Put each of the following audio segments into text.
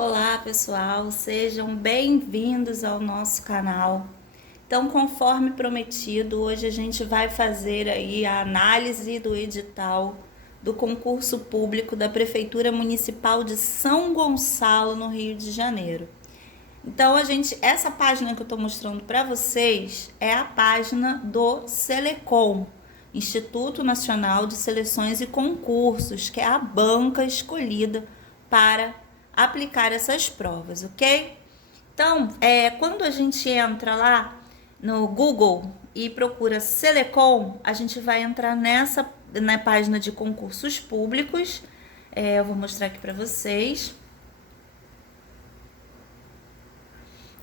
Olá pessoal, sejam bem-vindos ao nosso canal. Então, conforme prometido, hoje a gente vai fazer aí a análise do edital do concurso público da Prefeitura Municipal de São Gonçalo, no Rio de Janeiro. Então, essa página que eu estou mostrando para vocês é a página do Selecom, Instituto Nacional de Seleções e Concursos, que é a banca escolhida para aplicar essas provas, ok? Então, quando a gente entra lá no Google e procura Selecom, a gente vai entrar na página de concursos públicos. Eu vou mostrar aqui para vocês.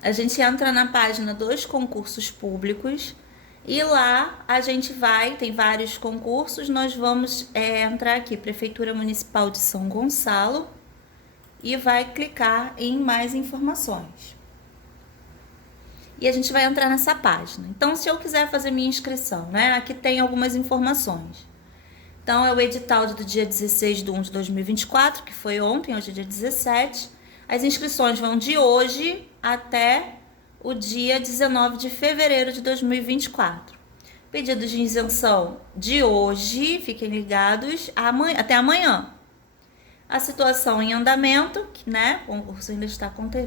A gente entra na página dos concursos públicos e lá a gente tem vários concursos. Nós vamos entrar aqui, Prefeitura Municipal de São Gonçalo, e vai clicar em mais informações. E a gente vai entrar nessa página. Então, se eu quiser fazer minha inscrição, né? Aqui tem algumas informações. Então, é o edital do dia 16 de 1 de 2024, que foi ontem, hoje é dia 17. As inscrições vão de hoje até o dia 19 de fevereiro de 2024. Pedidos de isenção de hoje, fiquem ligados, até amanhã. A situação em andamento, né? O concurso ainda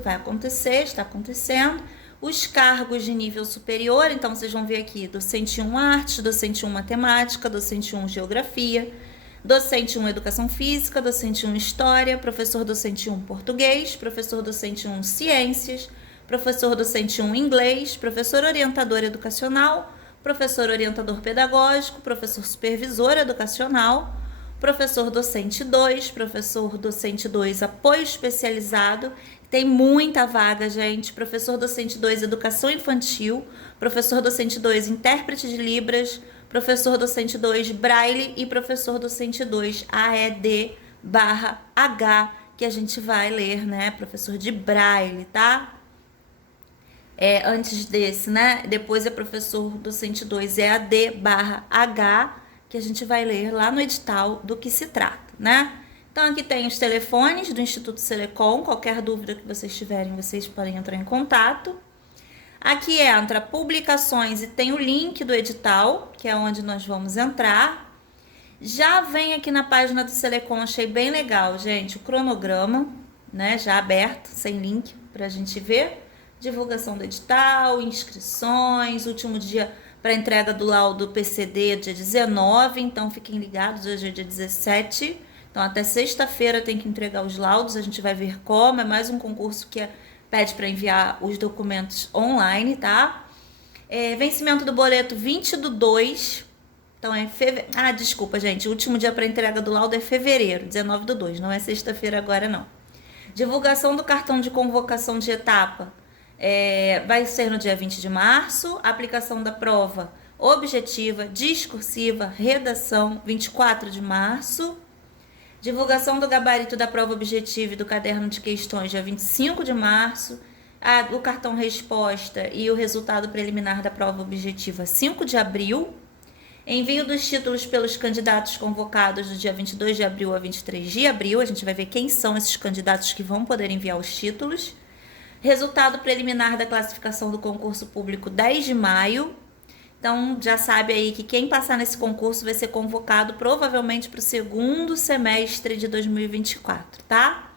vai acontecer, está acontecendo. Os cargos de nível superior, então vocês vão ver aqui, docente 1 Artes, docente 1 Matemática, docente 1 Geografia, docente 1 Educação Física, docente 1 História, professor docente 1 Português, professor docente 1 Ciências, professor docente 1 Inglês, professor orientador educacional, professor orientador pedagógico, professor supervisor educacional, professor docente 2, professor docente 2 apoio especializado, tem muita vaga, gente, professor docente 2 educação infantil, professor docente 2 intérprete de Libras, professor docente 2 Braille e professor docente 2 AED/H, que a gente vai ler, né, professor de Braille, tá? Antes desse, né, depois é professor docente 2 EAD/H, que a gente vai ler lá no edital do que se trata, né? Então, aqui tem os telefones do Instituto Selecom. Qualquer dúvida que vocês tiverem, vocês podem entrar em contato. Aqui entra publicações e tem o link do edital, que é onde nós vamos entrar. Já vem aqui na página do Selecom, achei bem legal, gente, o cronograma, né? Já aberto, sem link, pra gente ver. Divulgação do edital, inscrições, último dia para entrega do laudo PCD dia 19, então fiquem ligados, hoje é dia 17, então até sexta-feira tem que entregar os laudos, a gente vai ver como, é mais um concurso que pede para enviar os documentos online, tá? Vencimento do boleto 20/2, então é fevereiro, desculpa gente, o último dia para entrega do laudo é fevereiro, 19/2, não é sexta-feira agora não. Divulgação do cartão de convocação de etapa, vai ser no dia 20 de março, aplicação da prova objetiva, discursiva, redação, 24 de março, divulgação do gabarito da prova objetiva e do caderno de questões, dia 25 de março, o cartão resposta e o resultado preliminar da prova objetiva, 5 de abril, envio dos títulos pelos candidatos convocados do dia 22 de abril a 23 de abril, a gente vai ver quem são esses candidatos que vão poder enviar os títulos. Resultado preliminar da classificação do concurso público 10 de maio. Então, já sabe aí que quem passar nesse concurso vai ser convocado provavelmente para o segundo semestre de 2024, tá?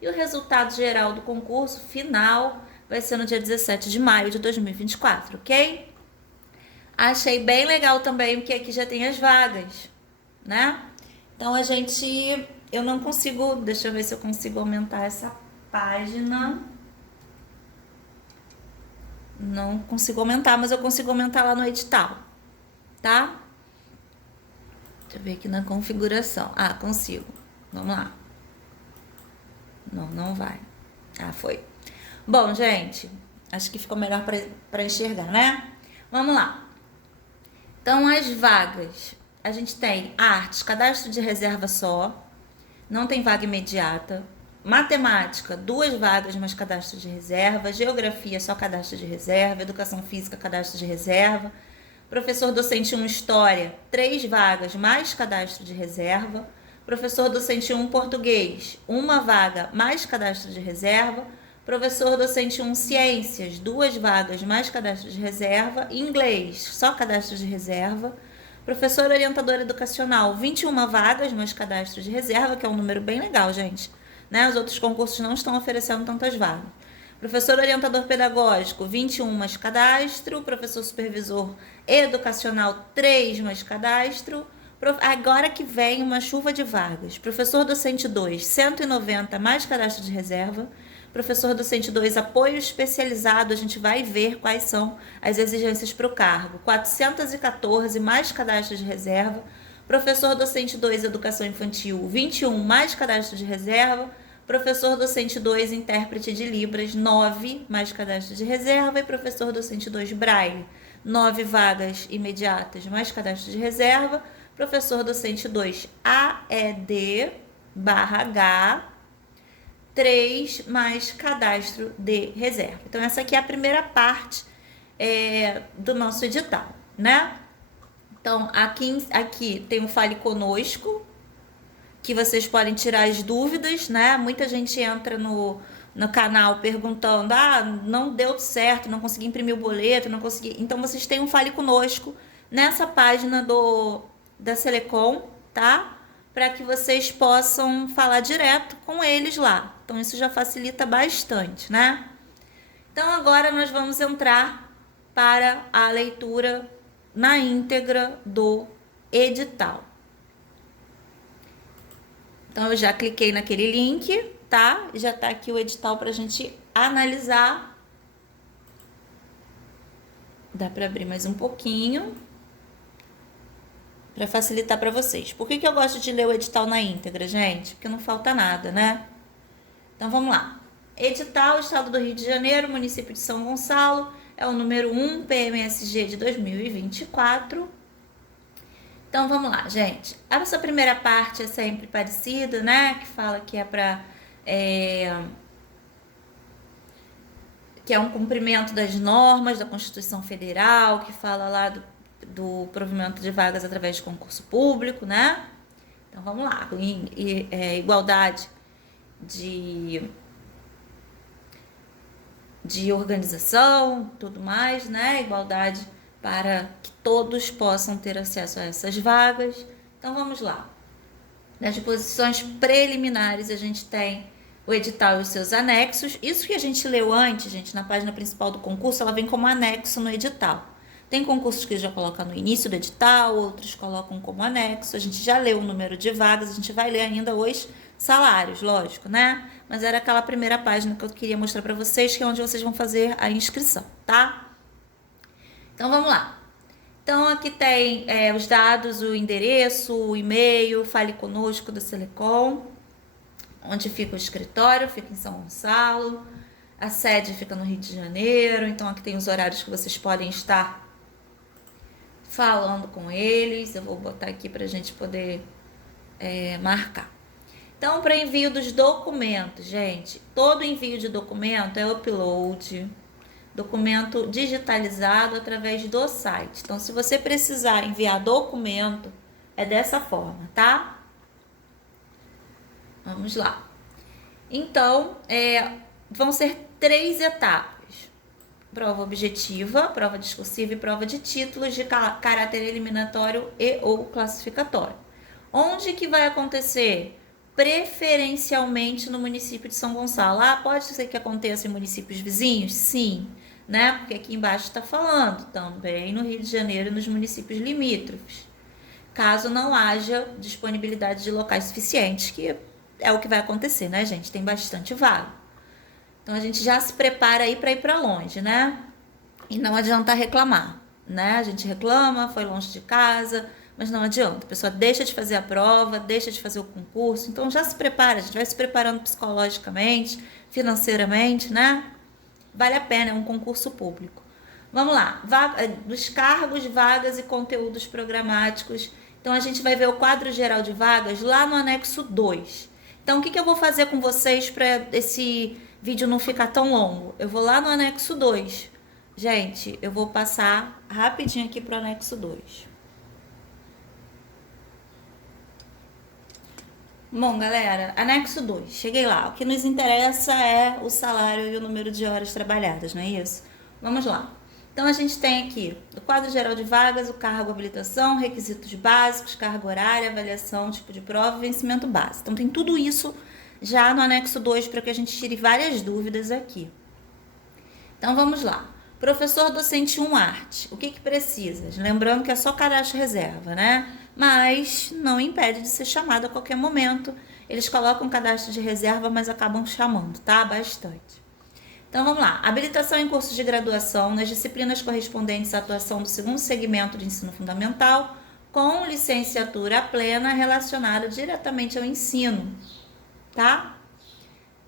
E o resultado geral do concurso final vai ser no dia 17 de maio de 2024, ok? Achei bem legal também, porque aqui já tem as vagas, né? Então, eu não consigo, deixa eu ver se eu consigo aumentar essa página. Não consigo aumentar, mas eu consigo aumentar lá no edital, tá? Deixa eu ver aqui na configuração. Consigo. Vamos lá. Não vai. Foi. Bom, gente, acho que ficou melhor para enxergar, né? Vamos lá. Então, as vagas. A gente tem artes, cadastro de reserva só. Não tem vaga imediata. Matemática, 2 vagas, mais cadastro de reserva. Geografia, só cadastro de reserva. Educação física, cadastro de reserva. Professor docente 1 História, 3 vagas, mais cadastro de reserva. Professor docente 1 português, 1 vaga mais cadastro de reserva. Professor docente 1 ciências, 2 vagas mais cadastro de reserva. Inglês, só cadastro de reserva. Professor orientador educacional, 21 vagas mais cadastro de reserva, que é um número bem legal, gente, né? Os outros concursos não estão oferecendo tantas vagas. Professor orientador pedagógico, 21 mais cadastro. Professor supervisor educacional, 3 mais cadastro. Agora que vem uma chuva de vagas. Professor docente 2, 190 mais cadastro de reserva. Professor docente 2, apoio especializado, a gente vai ver quais são as exigências para o cargo. 414 mais cadastro de reserva. Professor docente 2, educação infantil, 21 mais cadastro de reserva. Professor docente 2, intérprete de Libras, 9 mais cadastro de reserva. E professor docente 2, Braille, 9 vagas imediatas mais cadastro de reserva. Professor docente 2, AED/H, 3 mais cadastro de reserva. Então, essa aqui é a primeira parte do nosso edital, né? Então, aqui tem o Fale Conosco, que vocês podem tirar as dúvidas, né? Muita gente entra no canal perguntando, não deu certo, não consegui imprimir o boleto, não consegui... Então, vocês têm um Fale Conosco nessa página da Selecom, tá? Para que vocês possam falar direto com eles lá. Então, isso já facilita bastante, né? Então, agora nós vamos entrar para a leitura na íntegra do edital. Então, eu já cliquei naquele link, tá? Já tá aqui o edital para a gente analisar. Dá para abrir mais um pouquinho, para facilitar para vocês. Por que eu gosto de ler o edital na íntegra, gente? Porque não falta nada, né? Então, vamos lá. Edital, Estado do Rio de Janeiro, município de São Gonçalo, é o número 1, PMSG de 2024. Então, vamos lá, gente. Essa primeira parte é sempre parecida, né? Que fala que é para... que é um cumprimento das normas da Constituição Federal, que fala lá do provimento de vagas através de concurso público, né? Então, vamos lá. Igualdade de organização, tudo mais, né? Igualdade para que todos possam ter acesso a essas vagas. Então, vamos lá. Nas disposições preliminares, a gente tem o edital e os seus anexos. Isso que a gente leu antes, gente, na página principal do concurso, ela vem como anexo no edital. Tem concursos que já colocam no início do edital, outros colocam como anexo. A gente já leu o número de vagas, a gente vai ler ainda os salários, lógico, né? Mas era aquela primeira página que eu queria mostrar para vocês, que é onde vocês vão fazer a inscrição, tá? Então, vamos lá. Então, aqui tem os dados, o endereço, o e-mail, Fale Conosco da Selecom, onde fica o escritório, fica em São Gonçalo, a sede fica no Rio de Janeiro. Então, aqui tem os horários que vocês podem estar falando com eles. Eu vou botar aqui para a gente poder marcar. Então, para envio dos documentos, gente, todo envio de documento é upload, documento digitalizado através do site. Então, se você precisar enviar documento, é dessa forma, tá? Vamos lá. Então, vão ser 3 etapas. Prova objetiva, prova discursiva e prova de títulos de caráter eliminatório e ou classificatório. Onde que vai acontecer? Preferencialmente no município de São Gonçalo. Pode ser que aconteça em municípios vizinhos? Sim, né? Porque aqui embaixo está falando também no Rio de Janeiro e nos municípios limítrofes. Caso não haja disponibilidade de locais suficientes, que é o que vai acontecer, né, gente? Tem bastante vaga. Então, a gente já se prepara aí para ir para longe, né? E não adianta reclamar, né? A gente reclama, foi longe de casa, mas não adianta. A pessoa deixa de fazer a prova, deixa de fazer o concurso. Então, já se prepara, a gente vai se preparando psicologicamente, financeiramente, né? Vale a pena, é um concurso público. Vamos lá. Dos cargos, vagas e conteúdos programáticos. Então, a gente vai ver o quadro geral de vagas lá no anexo 2. Então, o que eu vou fazer com vocês para esse vídeo não ficar tão longo? Eu vou lá no anexo 2. Gente, eu vou passar rapidinho aqui para o anexo 2. Bom, galera, anexo 2. Cheguei lá. O que nos interessa é o salário e o número de horas trabalhadas, não é isso? Vamos lá. Então, a gente tem aqui o quadro geral de vagas, o cargo, habilitação, requisitos básicos, carga horária, avaliação, tipo de prova e vencimento base. Então, tem tudo isso já no anexo 2 para que a gente tire várias dúvidas aqui. Então, vamos lá. Professor docente 1 arte. O que precisa? Lembrando que é só cadastro reserva, né? Mas não impede de ser chamado a qualquer momento. Eles colocam cadastro de reserva, mas acabam chamando, tá? Bastante. Então vamos lá. Habilitação em cursos de graduação nas disciplinas correspondentes à atuação do segundo segmento de ensino fundamental, com licenciatura plena relacionada diretamente ao ensino, tá?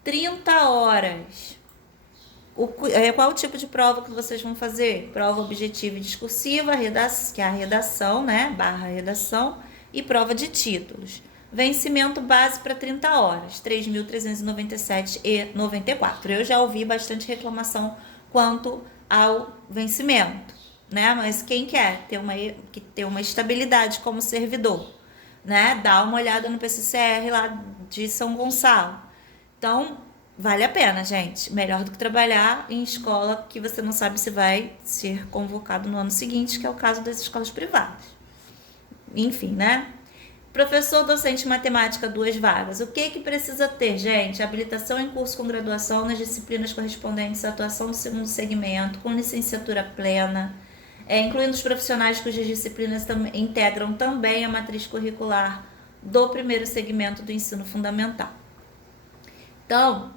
30 horas. Qual o tipo de prova que vocês vão fazer? Prova objetiva e discursiva, que é a redação, né? Barra redação, e prova de títulos. Vencimento base para 30 horas, R$ 3.397,94. Eu já ouvi bastante reclamação quanto ao vencimento, né? Mas quem quer ter uma estabilidade como servidor, né? Dá uma olhada no PCCR lá de São Gonçalo. Então, vale a pena, gente. Melhor do que trabalhar em escola que você não sabe se vai ser convocado no ano seguinte, que é o caso das escolas privadas. Enfim, né? Professor docente matemática, 2 vagas. O que precisa ter, gente? Habilitação em curso com graduação nas disciplinas correspondentes à atuação do segundo segmento, com licenciatura plena, incluindo os profissionais cujas disciplinas integram também a matriz curricular do primeiro segmento do ensino fundamental. Então,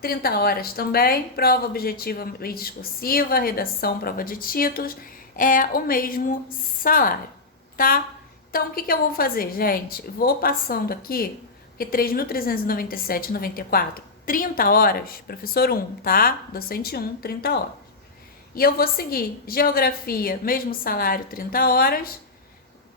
30 horas também, prova objetiva e discursiva, redação, prova de títulos, é o mesmo salário, tá? Então, o que eu vou fazer, gente? Vou passando aqui, porque 3.397,94, 30 horas, professor 1, tá? Docente 1, 30 horas. E eu vou seguir geografia, mesmo salário, 30 horas.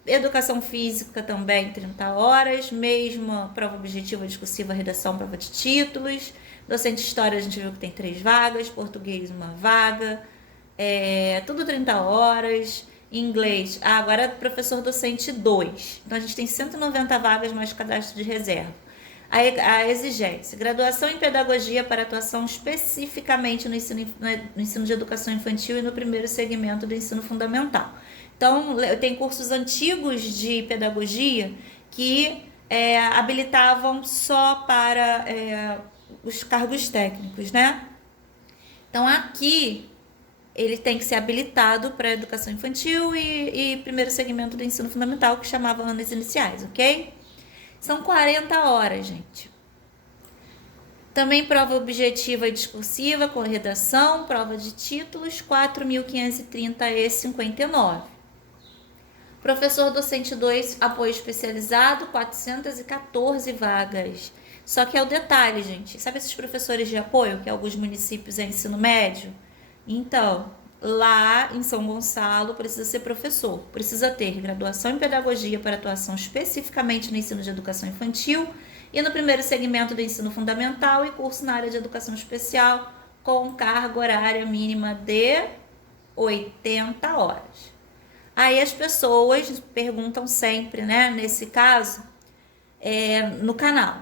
Educação física também, 30 horas. Mesma prova objetiva, discursiva, redação, prova de títulos. Docente história, a gente viu que tem 3 vagas. Português, 1 vaga. Tudo 30 horas. Inglês, agora professor docente 2. Então, a gente tem 190 vagas mais cadastro de reserva. A exigência, graduação em pedagogia para atuação especificamente no ensino de educação infantil e no primeiro segmento do ensino fundamental. Então, tem cursos antigos de pedagogia que habilitavam só para os cargos técnicos, né? Então, aqui ele tem que ser habilitado para educação infantil e primeiro segmento do ensino fundamental, que chamava anos iniciais, ok? São 40 horas, gente. Também prova objetiva e discursiva com redação, prova de títulos, 4.530,59. Professor docente 2, apoio especializado, 414 vagas. Só que é o detalhe, gente. Sabe esses professores de apoio que alguns municípios é ensino médio? Então, lá em São Gonçalo precisa ser professor, precisa ter graduação em pedagogia para atuação especificamente no ensino de educação infantil e no primeiro segmento do ensino fundamental e curso na área de educação especial com carga horária mínima de 80 horas. Aí as pessoas perguntam sempre, né, nesse caso, no canal,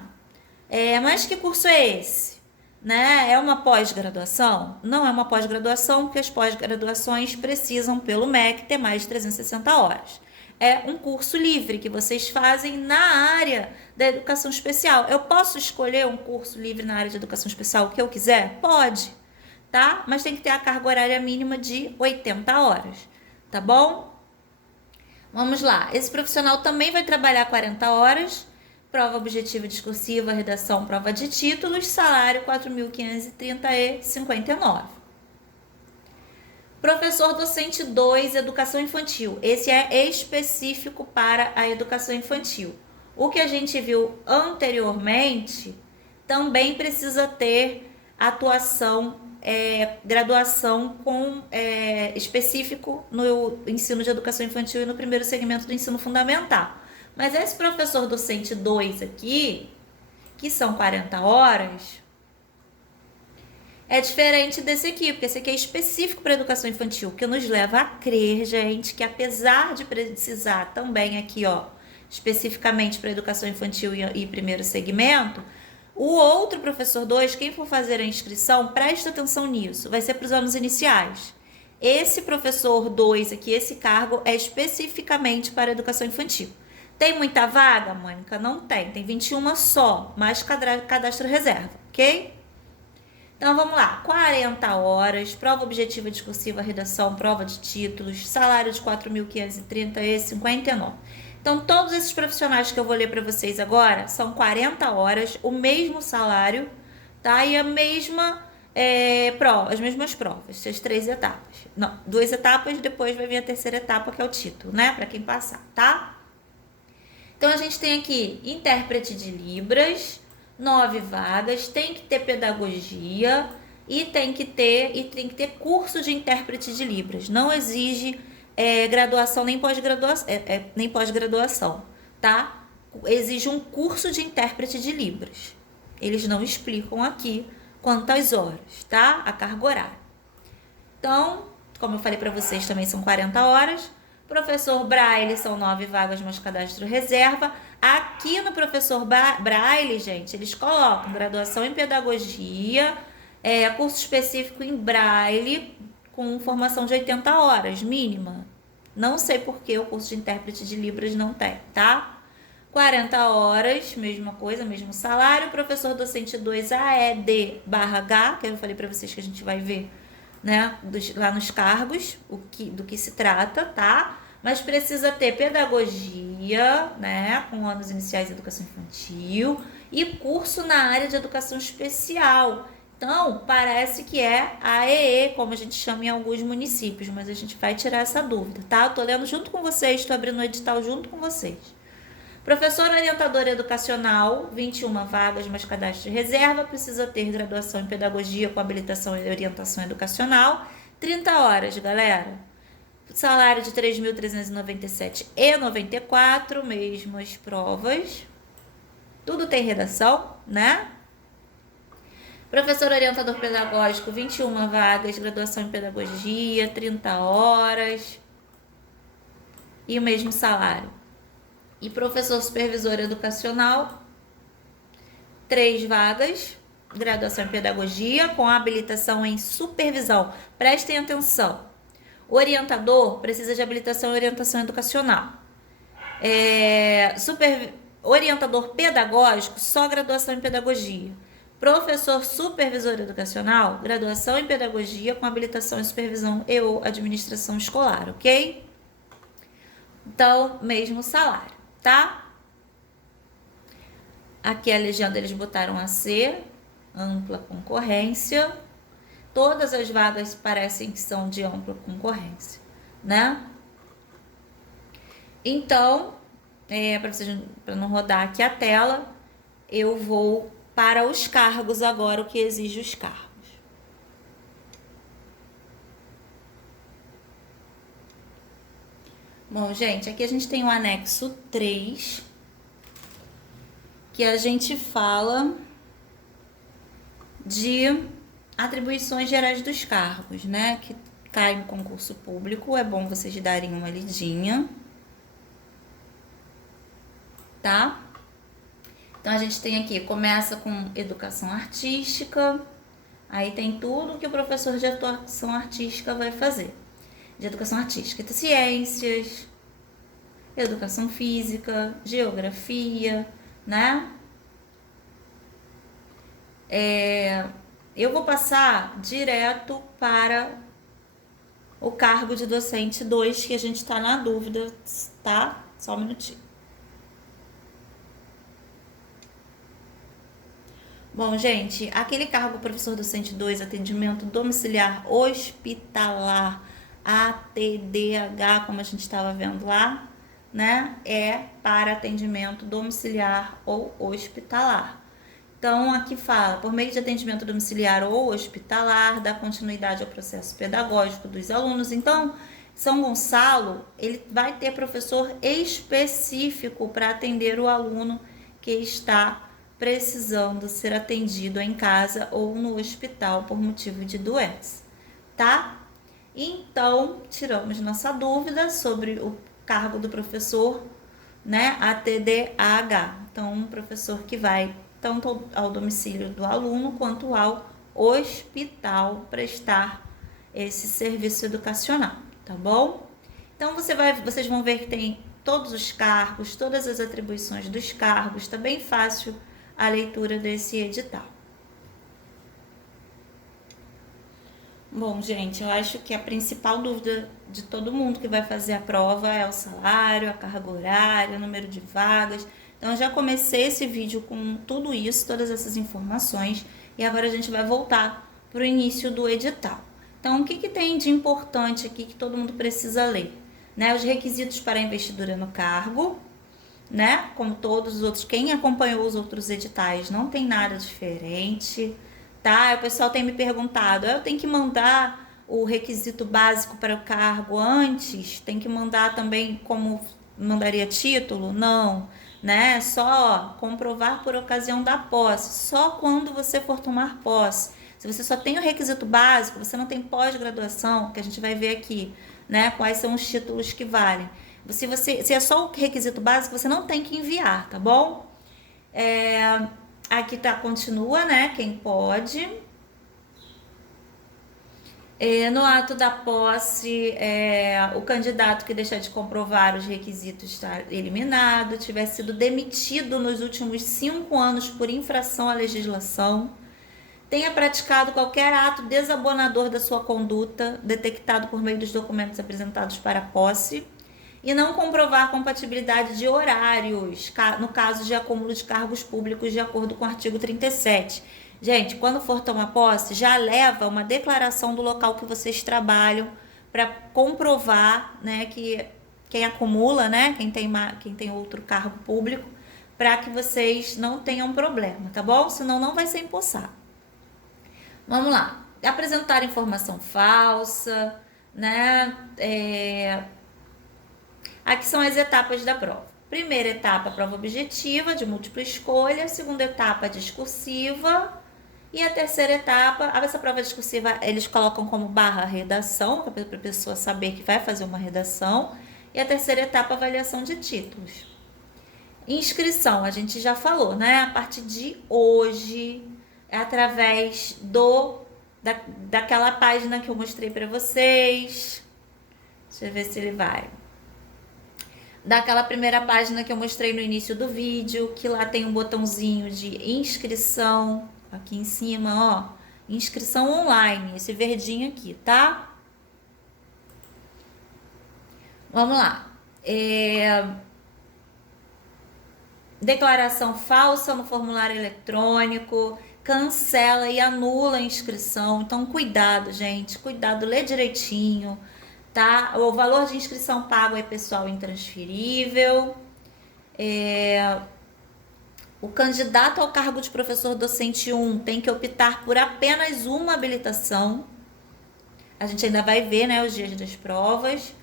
mas que curso é esse? Né? É uma pós-graduação? Não é uma pós-graduação, porque as pós-graduações precisam, pelo MEC, ter mais de 360 horas. É um curso livre que vocês fazem na área da educação especial. Eu posso escolher um curso livre na área de educação especial, o que eu quiser? Pode, tá? Mas tem que ter a carga horária mínima de 80 horas, tá bom? Vamos lá. Esse profissional também vai trabalhar 40 horas, prova objetiva discursiva, redação, prova de títulos, salário 4.530,59. Professor docente 2, educação infantil. Esse é específico para a educação infantil. O que a gente viu anteriormente também precisa ter atuação, graduação com específico no ensino de educação infantil e no primeiro segmento do ensino fundamental. Mas esse professor docente 2 aqui, que são 40 horas, é diferente desse aqui, porque esse aqui é específico para a educação infantil, que nos leva a crer, gente, que apesar de precisar também aqui, especificamente para educação infantil e primeiro segmento, o outro professor 2, quem for fazer a inscrição, presta atenção nisso, vai ser para os anos iniciais. Esse professor 2 aqui, esse cargo é especificamente para a educação infantil. Tem muita vaga, Mônica? Não tem, tem 21 só, mais cadastro reserva, ok? Então vamos lá, 40 horas, prova objetiva discursiva, redação, prova de títulos, salário de 4.530 e 59. Então todos esses profissionais que eu vou ler para vocês agora são 40 horas, o mesmo salário, tá? E a mesma prova, as mesmas provas, as 3 etapas. Não, 2 etapas, depois vai vir a terceira etapa, que é o título, né? Para quem passar, tá? Então a gente tem aqui intérprete de Libras, 9 vagas, tem que ter pedagogia e tem que ter curso de intérprete de Libras. Não exige graduação nem pós-graduação, tá? Exige um curso de intérprete de Libras. Eles não explicam aqui quantas horas, tá? A carga horária. Então, como eu falei para vocês, também são 40 horas. Professor Braille são 9 vagas, mais cadastro reserva. Aqui no professor Braille, gente, eles colocam graduação em pedagogia, curso específico em Braille, com formação de 80 horas, mínima. Não sei por que o curso de intérprete de Libras não tem, tá? 40 horas, mesma coisa, mesmo salário. Professor docente 2 AED/H, que eu falei para vocês que a gente vai ver, né, lá nos cargos, do que se trata, tá? Mas precisa ter pedagogia, né, com anos iniciais de educação infantil e curso na área de educação especial. Então, parece que é AEE, como a gente chama em alguns municípios, mas a gente vai tirar essa dúvida, tá? Eu tô lendo junto com vocês, tô abrindo o edital junto com vocês. Professor orientador educacional, 21 vagas, mais cadastro de reserva, precisa ter graduação em pedagogia com habilitação em orientação educacional, 30 horas, galera. Salário de 3.397,94, mesmas provas. Tudo tem redação, né? Professor orientador pedagógico, 21 vagas, graduação em pedagogia, 30 horas. E o mesmo salário. E professor supervisor educacional, 3 vagas, graduação em pedagogia com habilitação em supervisão. Prestem atenção. O orientador precisa de habilitação em orientação educacional. Orientador pedagógico, só graduação em pedagogia. Professor supervisor educacional, graduação em pedagogia com habilitação em supervisão e ou administração escolar, ok? Então, mesmo salário, tá? Aqui a legenda eles botaram a C, ampla concorrência. Todas as vagas parecem que são de ampla concorrência, né? Então, para não rodar aqui a tela, eu vou para os cargos agora, o que exige os cargos. Bom, gente, aqui a gente tem o anexo 3, que a gente fala de atribuições gerais dos cargos, né? Que cai no concurso público, é bom vocês darem uma lidinha, tá? Então, a gente tem aqui, começa com educação artística, aí tem tudo que o professor de educação artística vai fazer. De educação artística, então, ciências, educação física, geografia, né? Eu vou passar direto para o cargo de docente 2, que a gente tá na dúvida, tá? Só um minutinho. Bom, gente, aquele cargo professor docente 2, atendimento domiciliar hospitalar, ATDH, como a gente estava vendo lá, né? É para atendimento domiciliar ou hospitalar. Então, aqui fala, por meio de atendimento domiciliar ou hospitalar, dá continuidade ao processo pedagógico dos alunos. Então, São Gonçalo, ele vai ter professor específico para atender o aluno que está precisando ser atendido em casa ou no hospital por motivo de doença, tá? Então, tiramos nossa dúvida sobre o cargo do professor né, a TDAH. Então, um professor que vai tanto ao domicílio do aluno quanto ao hospital prestar esse serviço educacional, tá bom? Então, vocês vão ver que tem todos os cargos, todas as atribuições dos cargos, tá bem fácil a leitura desse edital. Bom, gente, eu acho que a principal dúvida de todo mundo que vai fazer a prova é o salário, a carga horária, o número de vagas. Então, eu já comecei esse vídeo com tudo isso, todas essas informações, e agora a gente vai voltar para o início do edital. Então, o que tem de importante aqui que todo mundo precisa ler? Né? Os requisitos para a investidura no cargo, né? Como todos os outros, quem acompanhou os outros editais não tem nada diferente, tá? O pessoal tem me perguntado, eu tenho que mandar o requisito básico para o cargo antes? Tem que mandar também como mandaria título? Não, né? Só comprovar por ocasião da posse, só quando você for tomar posse. Se você só tem o requisito básico, você não tem pós-graduação, que a gente vai ver aqui, né? Quais são os títulos que valem. Se é só o requisito básico, você não tem que enviar, tá bom? Aqui tá, continua, né? Quem pode. No ato da posse, o candidato que deixar de comprovar os requisitos está eliminado, tiver sido demitido nos últimos 5 anos por infração à legislação, tenha praticado qualquer ato desabonador da sua conduta, detectado por meio dos documentos apresentados para a posse, e não comprovar compatibilidade de horários, no caso de acúmulo de cargos públicos de acordo com o artigo 37. Gente, quando for tomar posse, já leva uma declaração do local que vocês trabalham para comprovar, né, que quem acumula, né, quem tem outro cargo público, para que vocês não tenham problema, tá bom? Senão não vai ser empossado. Vamos lá. Apresentar informação falsa, né? Aqui são as etapas da prova. Primeira etapa, prova objetiva, de múltipla escolha. Segunda etapa, discursiva. E a terceira etapa, essa prova discursiva, eles colocam como barra redação, para a pessoa saber que vai fazer uma redação. E a terceira etapa, avaliação de títulos. Inscrição, a gente já falou, né? A partir de hoje, é através daquela página que eu mostrei para vocês. Deixa eu ver se ele vai. Daquela primeira página que eu mostrei no início do vídeo, que lá tem um botãozinho de inscrição, aqui em cima, ó, inscrição online, esse verdinho aqui, tá? Vamos lá. Declaração falsa no formulário eletrônico, cancela e anula a inscrição. Então, cuidado, gente, cuidado, lê direitinho, tá? O valor de inscrição pago é pessoal intransferível. O candidato ao cargo de professor docente 1 tem que optar por apenas uma habilitação. A gente ainda vai ver, né, os dias das provas.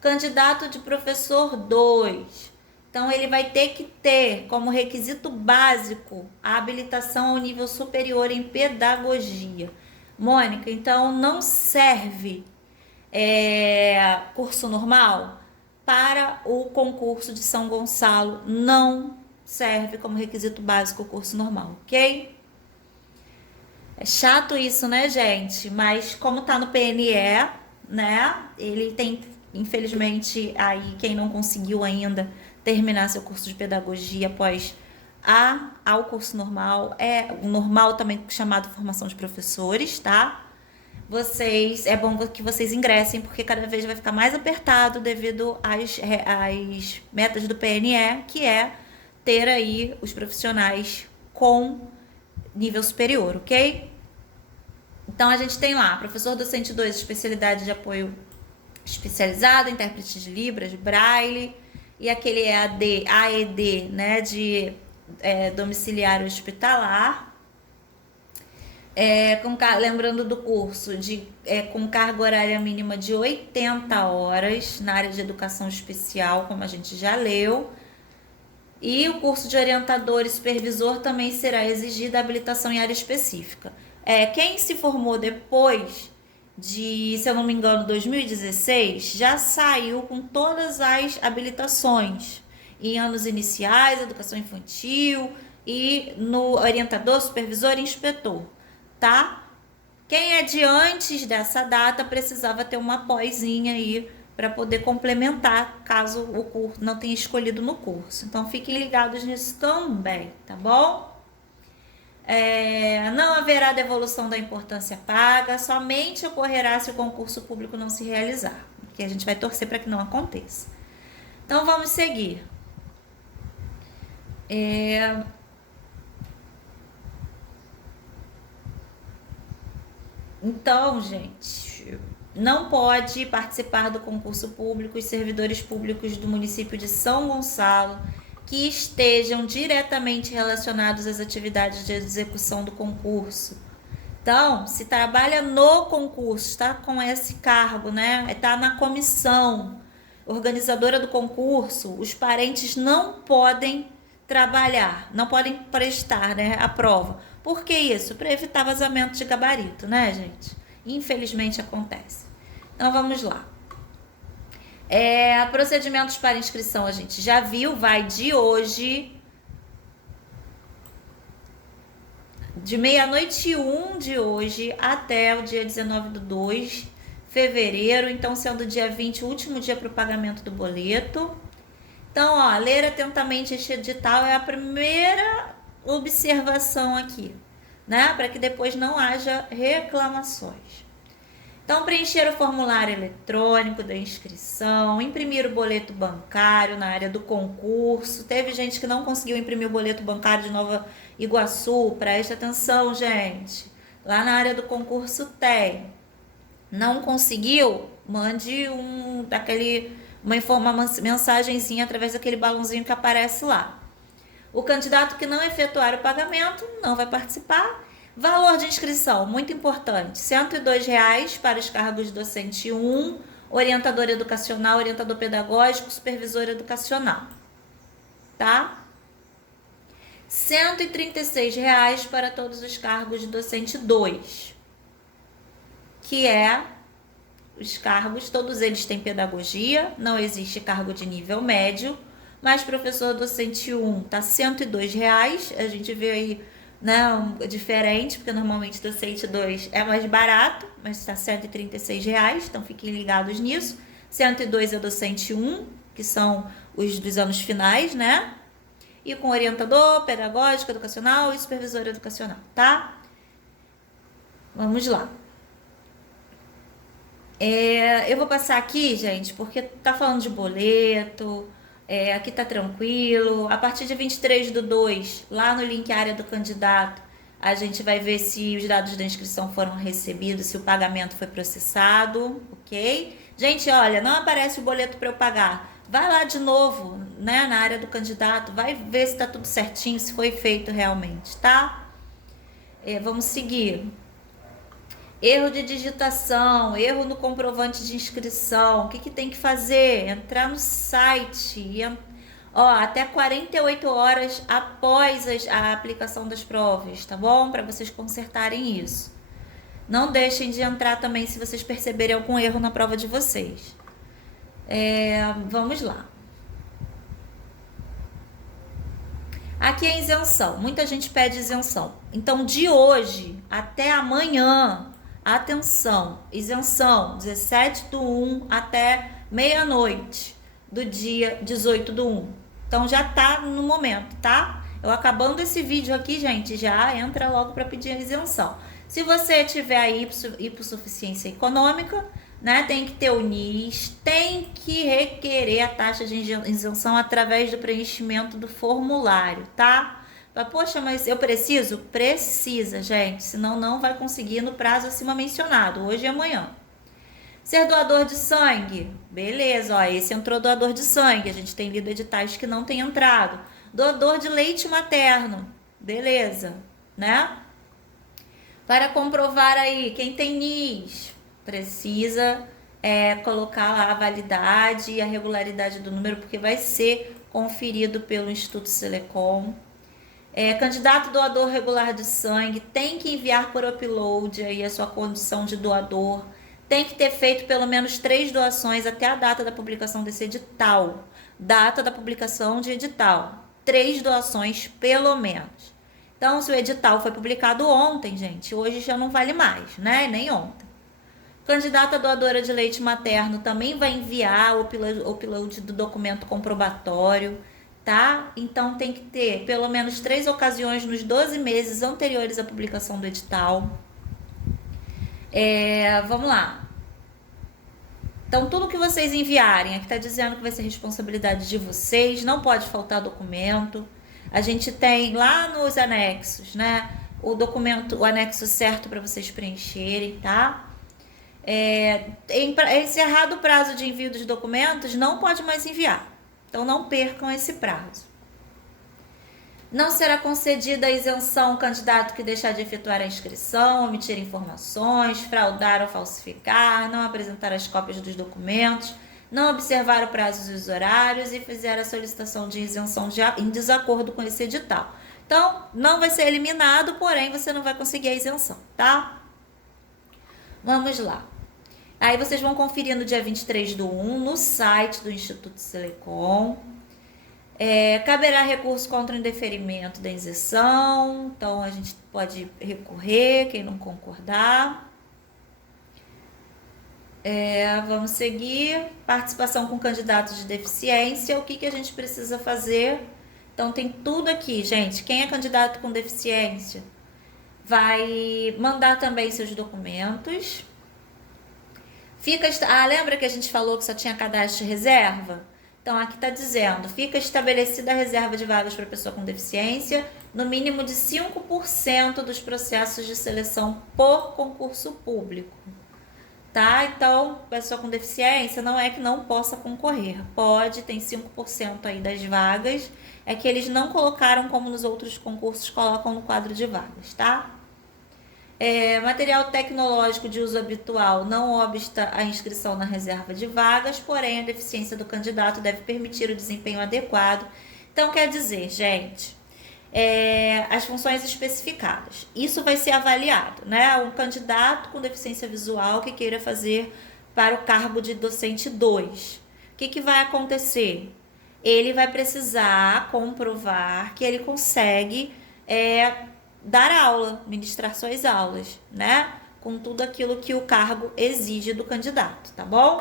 Candidato de professor 2. Então, ele vai ter que ter como requisito básico a habilitação ao nível superior em pedagogia. Mônica, então não serve curso normal para o concurso de São Gonçalo. Não serve como requisito básico o curso normal, ok? É chato isso, né, gente? Mas como tá no PNE, né, ele tem, infelizmente, aí quem não conseguiu ainda terminar seu curso de pedagogia após ao curso normal, o normal também chamado formação de professores, tá? É bom que vocês ingressem, porque cada vez vai ficar mais apertado devido às metas do PNE, que é ter aí os profissionais com nível superior, ok? Então, a gente tem lá, professor docente 2, especialidade de apoio especializado, intérprete de Libras, de Braille, e aquele AED, né, de domiciliar hospitalar, lembrando do curso, com carga horária mínima de 80 horas na área de educação especial, como a gente já leu. E o curso de orientador e supervisor também será exigida a habilitação em área específica. Quem se formou depois de, se eu não me engano, 2016, já saiu com todas as habilitações. em anos iniciais, educação infantil e no orientador, supervisor e inspetor, tá? Quem é de antes dessa data precisava ter uma pós-inha aí para poder complementar, caso o curso não tenha escolhido no curso. Então, fiquem ligados nisso também, tá bom? Não haverá devolução da importância paga, somente ocorrerá se o concurso público não se realizar, que a gente vai torcer para que não aconteça. Então, vamos seguir. Então, gente, não pode participar do concurso público os servidores públicos do município de São Gonçalo que estejam diretamente relacionados às atividades de execução do concurso. Então, se trabalha no concurso, está com esse cargo, né? Está na comissão organizadora do concurso, os parentes não podem trabalhar, não podem prestar, né, a prova. Por que isso? Para evitar vazamento de gabarito, né, gente? Infelizmente acontece. Então, vamos lá. Procedimentos para inscrição a gente já viu, vai de hoje, de 00h01 de hoje até o dia 19/2 de fevereiro, então sendo o dia 20 o último dia para o pagamento do boleto. Então, ó, ler atentamente este edital é a primeira observação aqui, né? Para que depois não haja reclamações. Então, preencher o formulário eletrônico da inscrição, imprimir o boleto bancário na área do concurso. Teve gente que não conseguiu imprimir o boleto bancário de Nova Iguaçu, presta atenção, gente. Lá na área do concurso tem. Não conseguiu? Mande uma mensagenzinha através daquele balãozinho que aparece lá. O candidato que não efetuar o pagamento não vai participar. Valor de inscrição, muito importante, R$ 102,00 para os cargos docente 1, orientador educacional, orientador pedagógico, supervisor educacional, tá? R$ 136,00 para todos os cargos de docente 2, que é os cargos, todos eles têm pedagogia, não existe cargo de nível médio, mas professor docente 1 tá R$ 102,00, a gente vê aí, né, diferente, porque normalmente docente 2 é mais barato, mas está R$ 136,00, então fiquem ligados nisso. 102 é docente 1, que são os dos anos finais, né? E com orientador, pedagógico, educacional e supervisor educacional, tá? Vamos lá. Eu vou passar aqui, gente, porque tá falando de boleto, aqui tá tranquilo. A partir de 23/2, lá no link área do candidato, a gente vai ver se os dados da inscrição foram recebidos, se o pagamento foi processado, ok? Gente, olha, não aparece o boleto para eu pagar. Vai lá de novo, né, na área do candidato, vai ver se tá tudo certinho, se foi feito realmente, tá? Vamos seguir. Erro de digitação, erro no comprovante de inscrição. O que tem que fazer? Entrar no site, até 48 horas após a aplicação das provas, tá bom? Para vocês consertarem isso. Não deixem de entrar também se vocês perceberem algum erro na prova de vocês. Vamos lá. Aqui é isenção. Muita gente pede isenção. Então, de hoje até amanhã, atenção, isenção 17/1 até meia-noite do dia 18/1. Então já tá no momento, tá? Eu acabando esse vídeo aqui, gente, já entra logo para pedir a isenção. Se você tiver a hipossuficiência econômica, né, tem que ter o NIS, tem que requerer a taxa de isenção através do preenchimento do formulário, tá? Poxa, mas eu preciso? Precisa, gente, senão não vai conseguir no prazo acima mencionado, hoje e amanhã. Ser doador de sangue, beleza, esse entrou doador de sangue, a gente tem lido editais que não tem entrado. Doador de leite materno, beleza, né? Para comprovar aí, quem tem NIS, precisa colocar lá a validade e a regularidade do número, porque vai ser conferido pelo Instituto Selecom. Candidato doador regular de sangue tem que enviar por upload aí a sua condição de doador, tem que ter feito pelo menos 3 doações até a data da publicação desse edital. data da publicação de edital. 3 doações, pelo menos. Então, se o edital foi publicado ontem, gente, hoje já não vale mais, né? Nem ontem. Candidata doadora de leite materno também vai enviar o upload do documento comprobatório, tá? Então, tem que ter pelo menos 3 ocasiões nos 12 meses anteriores à publicação do edital. Vamos lá. Então, tudo que vocês enviarem, aqui está dizendo que vai ser responsabilidade de vocês, não pode faltar documento. A gente tem lá nos anexos, né? O documento, o anexo certo para vocês preencherem, tá? Encerrado o prazo de envio dos documentos, não pode mais enviar. Então, não percam esse prazo. Não será concedida a isenção ao candidato que deixar de efetuar a inscrição, omitir informações, fraudar ou falsificar, não apresentar as cópias dos documentos, não observar o prazo e os horários e fizer a solicitação de isenção em desacordo com esse edital. Então, não vai ser eliminado, porém, você não vai conseguir a isenção, tá? Vamos lá. Aí vocês vão conferir no dia 23/1 no site do Instituto Selecom. Caberá recurso contra o indeferimento da isenção. Então, a gente pode recorrer, quem não concordar. Vamos seguir. Participação com candidatos de deficiência. O que a gente precisa fazer? Então, tem tudo aqui, gente. Quem é candidato com deficiência vai mandar também seus documentos. Lembra que a gente falou que só tinha cadastro de reserva? Então, aqui está dizendo, fica estabelecida a reserva de vagas para pessoa com deficiência, no mínimo de 5% dos processos de seleção por concurso público. Tá? Então, pessoa com deficiência não é que não possa concorrer. Pode, tem 5% aí das vagas. É que eles não colocaram como nos outros concursos colocam no quadro de vagas, tá? Material tecnológico de uso habitual não obsta a inscrição na reserva de vagas, porém a deficiência do candidato deve permitir o desempenho adequado. Então, quer dizer, gente, as funções especificadas. Isso vai ser avaliado, né? Um candidato com deficiência visual que queira fazer para o cargo de docente 2. O que vai acontecer? Ele vai precisar comprovar que ele consegue dar aula, ministrar suas aulas, né? Com tudo aquilo que o cargo exige do candidato, tá bom?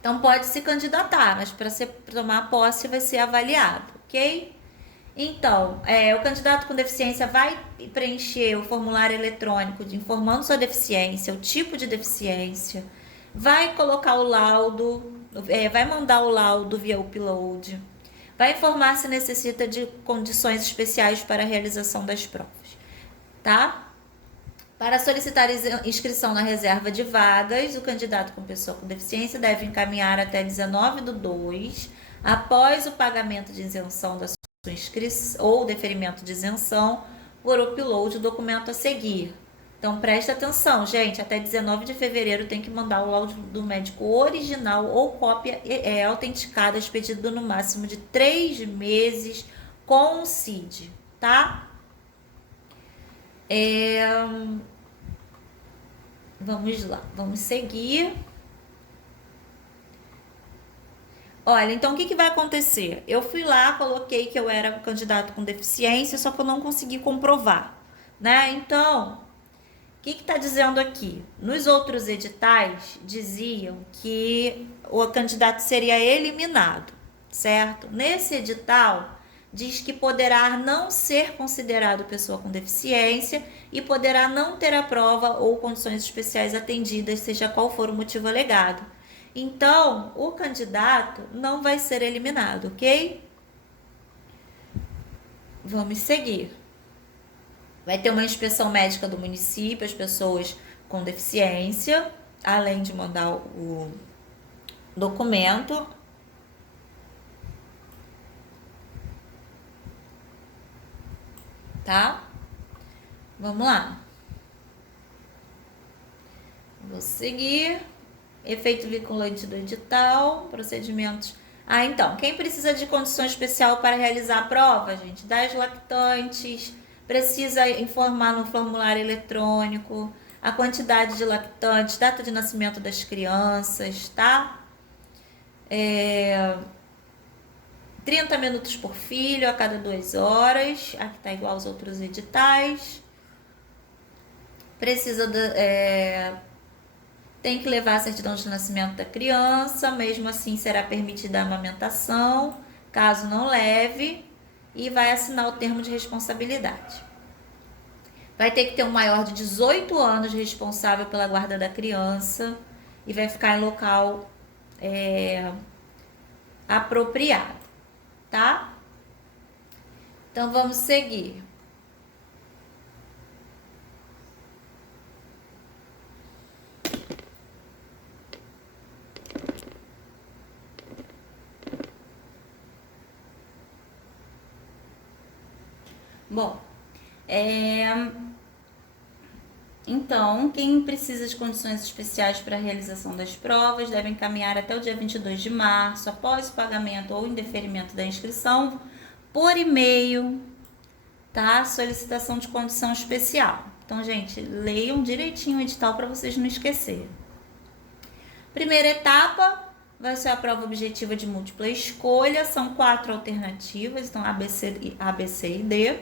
Então, pode se candidatar, mas para você tomar posse vai ser avaliado, ok? Então, o candidato com deficiência vai preencher o formulário eletrônico informando sua deficiência, o tipo de deficiência, vai colocar o laudo, vai mandar o laudo via upload, vai informar se necessita de condições especiais para a realização das provas, tá? Para solicitar inscrição na reserva de vagas, o candidato com pessoa com deficiência deve encaminhar até 19/2, após o pagamento de isenção da sua inscrição ou deferimento de isenção, por upload o documento a seguir. Então, presta atenção, gente, até 19 de fevereiro tem que mandar o laudo do médico original ou cópia autenticada, expedido no máximo de 3 meses com o CID, tá? Vamos lá, vamos seguir. Olha, então o que vai acontecer? Eu fui lá, coloquei que eu era candidato com deficiência, só que eu não consegui comprovar, né? Então, o que está dizendo aqui? Nos outros editais, diziam que o candidato seria eliminado, certo? Nesse edital, diz que poderá não ser considerado pessoa com deficiência e poderá não ter a prova ou condições especiais atendidas, seja qual for o motivo alegado. Então, o candidato não vai ser eliminado, ok? Vamos seguir. Vai ter uma inspeção médica do município, as pessoas com deficiência, além de mandar o documento. Tá? Vamos lá. Vou seguir. Efeito vinculante do edital, procedimentos. Então, quem precisa de condição especial para realizar a prova, gente? Das lactantes, precisa informar no formulário eletrônico a quantidade de lactantes, data de nascimento das crianças, tá? 30 minutos por filho a cada 2 horas. Aqui tá igual aos outros editais. Tem que levar a certidão de nascimento da criança, mesmo assim será permitida a amamentação, caso não leve, e vai assinar o termo de responsabilidade. Vai ter que ter um maior de 18 anos responsável pela guarda da criança e vai ficar em local apropriado, tá? Então vamos seguir. Bom, então, quem precisa de condições especiais para a realização das provas deve encaminhar até o dia 22 de março, após o pagamento ou indeferimento da inscrição, por e-mail, tá? Solicitação de condição especial. Então, gente, leiam direitinho o edital para vocês não esquecerem. Primeira etapa vai ser a prova objetiva de múltipla escolha, são 4 alternativas, então A, B, C e D.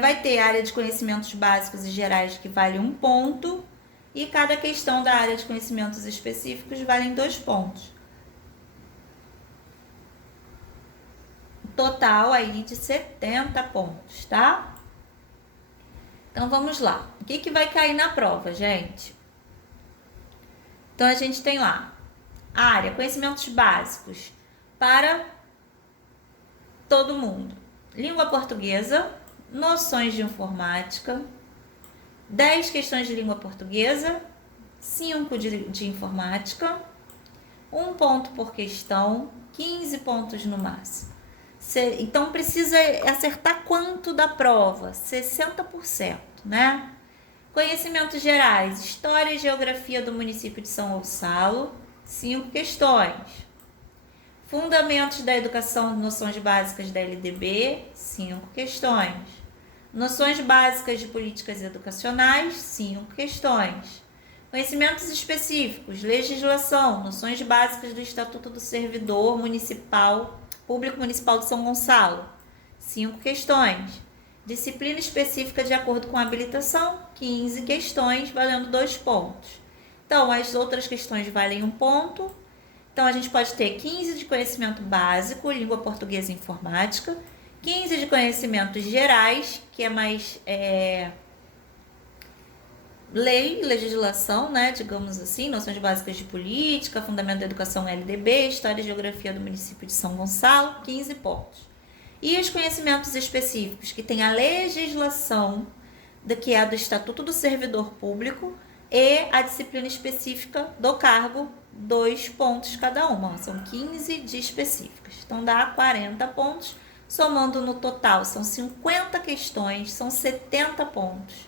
Vai ter área de conhecimentos básicos e gerais que vale 1 ponto, e cada questão da área de conhecimentos específicos vale 2 pontos. Total aí de 70 pontos, tá? Então vamos lá. O que vai cair na prova, gente? Então a gente tem lá a área conhecimentos básicos para todo mundo. Língua portuguesa, noções de informática, 10 questões de língua portuguesa, 5 de informática, 1 ponto por questão, 15 pontos no máximo. Então precisa acertar quanto da prova? 60%, né? Conhecimentos gerais, história e geografia do município de São Gonçalo, 5 questões. Fundamentos da educação, noções básicas da LDB, 5 questões. Noções básicas de políticas educacionais, 5 questões. Conhecimentos específicos, legislação, noções básicas do Estatuto do Servidor Municipal, Público Municipal de São Gonçalo, 5 questões. Disciplina específica de acordo com a habilitação, 15 questões, valendo 2 pontos. Então, as outras questões valem 1 ponto. Então, a gente pode ter 15 de conhecimento básico, língua portuguesa e informática, 15 de conhecimentos gerais, que é mais lei, legislação, né, digamos assim, noções básicas de política, fundamento da educação LDB, história e geografia do município de São Gonçalo, 15 pontos. E os conhecimentos específicos, que tem a legislação, que é do Estatuto do Servidor Público, e a disciplina específica do cargo, 2 pontos cada uma. São 15 de específicas. Então, dá 40 pontos. Somando no total, são 50 questões, são 70 pontos.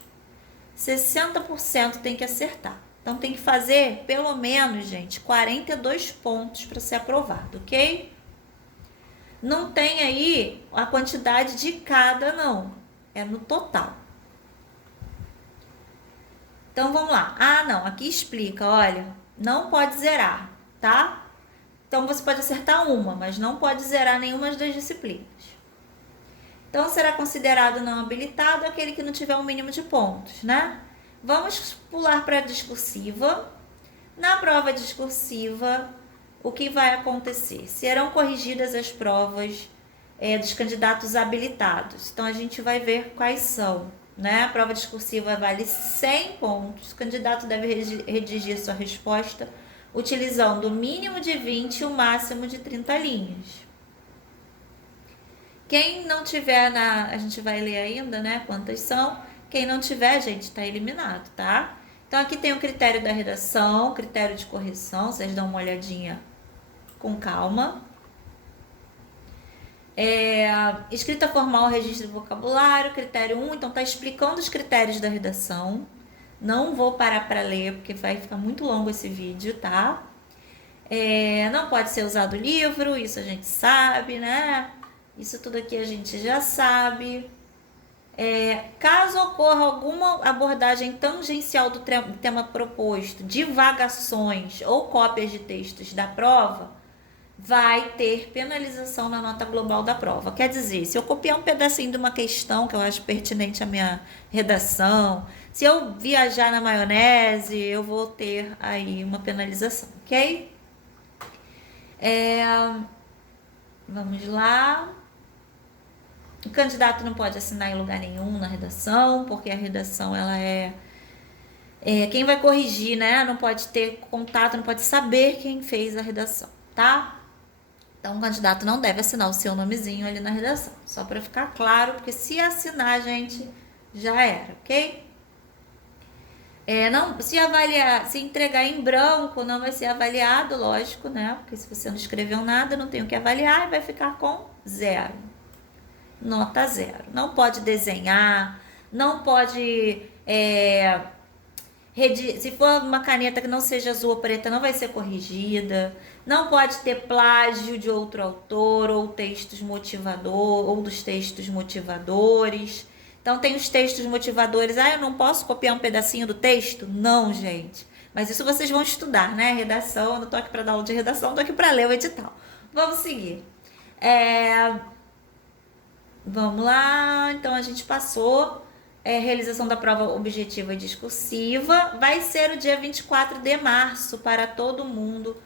60% tem que acertar. Então, tem que fazer, pelo menos, gente, 42 pontos para ser aprovado, ok? Não tem aí a quantidade de cada, não. É no total. Então, vamos lá. Ah, não, aqui explica, olha, não pode zerar, tá? Então, você pode acertar uma, mas não pode zerar nenhuma das disciplinas. Então, será considerado não habilitado aquele que não tiver um mínimo de pontos, né? Vamos pular para a discursiva. Na prova discursiva, o que vai acontecer? Serão corrigidas as provas dos candidatos habilitados. Então, a gente vai ver quais são, né? A prova discursiva vale 100 pontos. O candidato deve redigir sua resposta utilizando o mínimo de 20 e o máximo de 30 linhas. Quem não tiver a gente vai ler ainda, né, quantas são. Quem não tiver, gente, tá eliminado, tá? Então, aqui tem o critério da redação, critério de correção, vocês dão uma olhadinha com calma. Escrita formal, registro de vocabulário, critério 1, então tá explicando os critérios da redação. Não vou parar para ler, porque vai ficar muito longo esse vídeo, tá? Não pode ser usado livro, isso a gente sabe, né? Isso tudo aqui a gente já sabe. Caso ocorra alguma abordagem tangencial do tema proposto, divagações ou cópias de textos da prova, vai ter penalização na nota global da prova. Quer dizer, se eu copiar um pedacinho de uma questão que eu acho pertinente à minha redação, se eu viajar na maionese, eu vou ter aí uma penalização, ok? Vamos lá. O candidato não pode assinar em lugar nenhum na redação, porque a redação ela quem vai corrigir, né? Não pode ter contato, não pode saber quem fez a redação, tá? Então o candidato não deve assinar o seu nomezinho ali na redação, só para ficar claro, porque se assinar, gente, já era, ok? Não, se avaliar, se entregar em branco, não vai ser avaliado, lógico, né? Porque se você não escreveu nada, não tem o que avaliar e vai ficar com 0. Nota 0. Não pode desenhar, não pode. Se for uma caneta que não seja azul ou preta, não vai ser corrigida. Não pode ter plágio de outro autor ou textos motivador ou dos textos motivadores. Então tem os textos motivadores. Eu não posso copiar um pedacinho do texto? Não, gente. Mas isso vocês vão estudar, né? Redação, eu não tô aqui para dar aula de redação, tô aqui para ler o edital. Vamos seguir. Vamos lá, então a gente passou. Realização da prova objetiva e discursiva vai ser o dia 24 de março para todo mundo.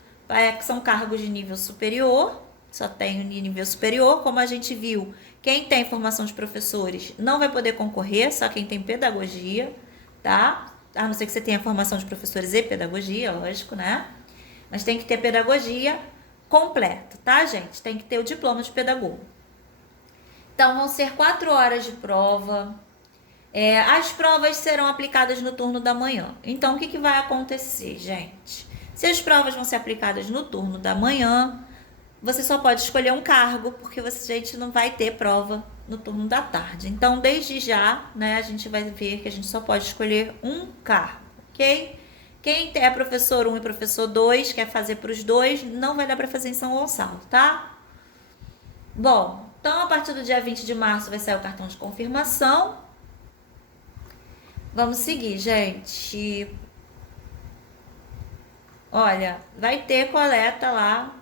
São cargos de nível superior, só tem o nível superior. Como a gente viu, quem tem formação de professores não vai poder concorrer, só quem tem pedagogia, tá? A não ser que você tenha formação de professores e pedagogia, lógico, né? Mas tem que ter pedagogia completa, tá, gente? Tem que ter o diploma de pedagogo. Então, vão ser 4 horas de prova. As provas serão aplicadas no turno da manhã. Então, o que vai acontecer, gente? Se as provas vão ser aplicadas no turno da manhã, você só pode escolher um cargo, porque você, gente, não vai ter prova no turno da tarde. Então, desde já, né, a gente vai ver que a gente só pode escolher um cargo, ok? Quem é professor 1 e professor 2, quer fazer para os dois, não vai dar para fazer em São Gonçalo, tá? Bom, então a partir do dia 20 de março vai sair o cartão de confirmação. Vamos seguir, gente. Olha, vai ter coleta lá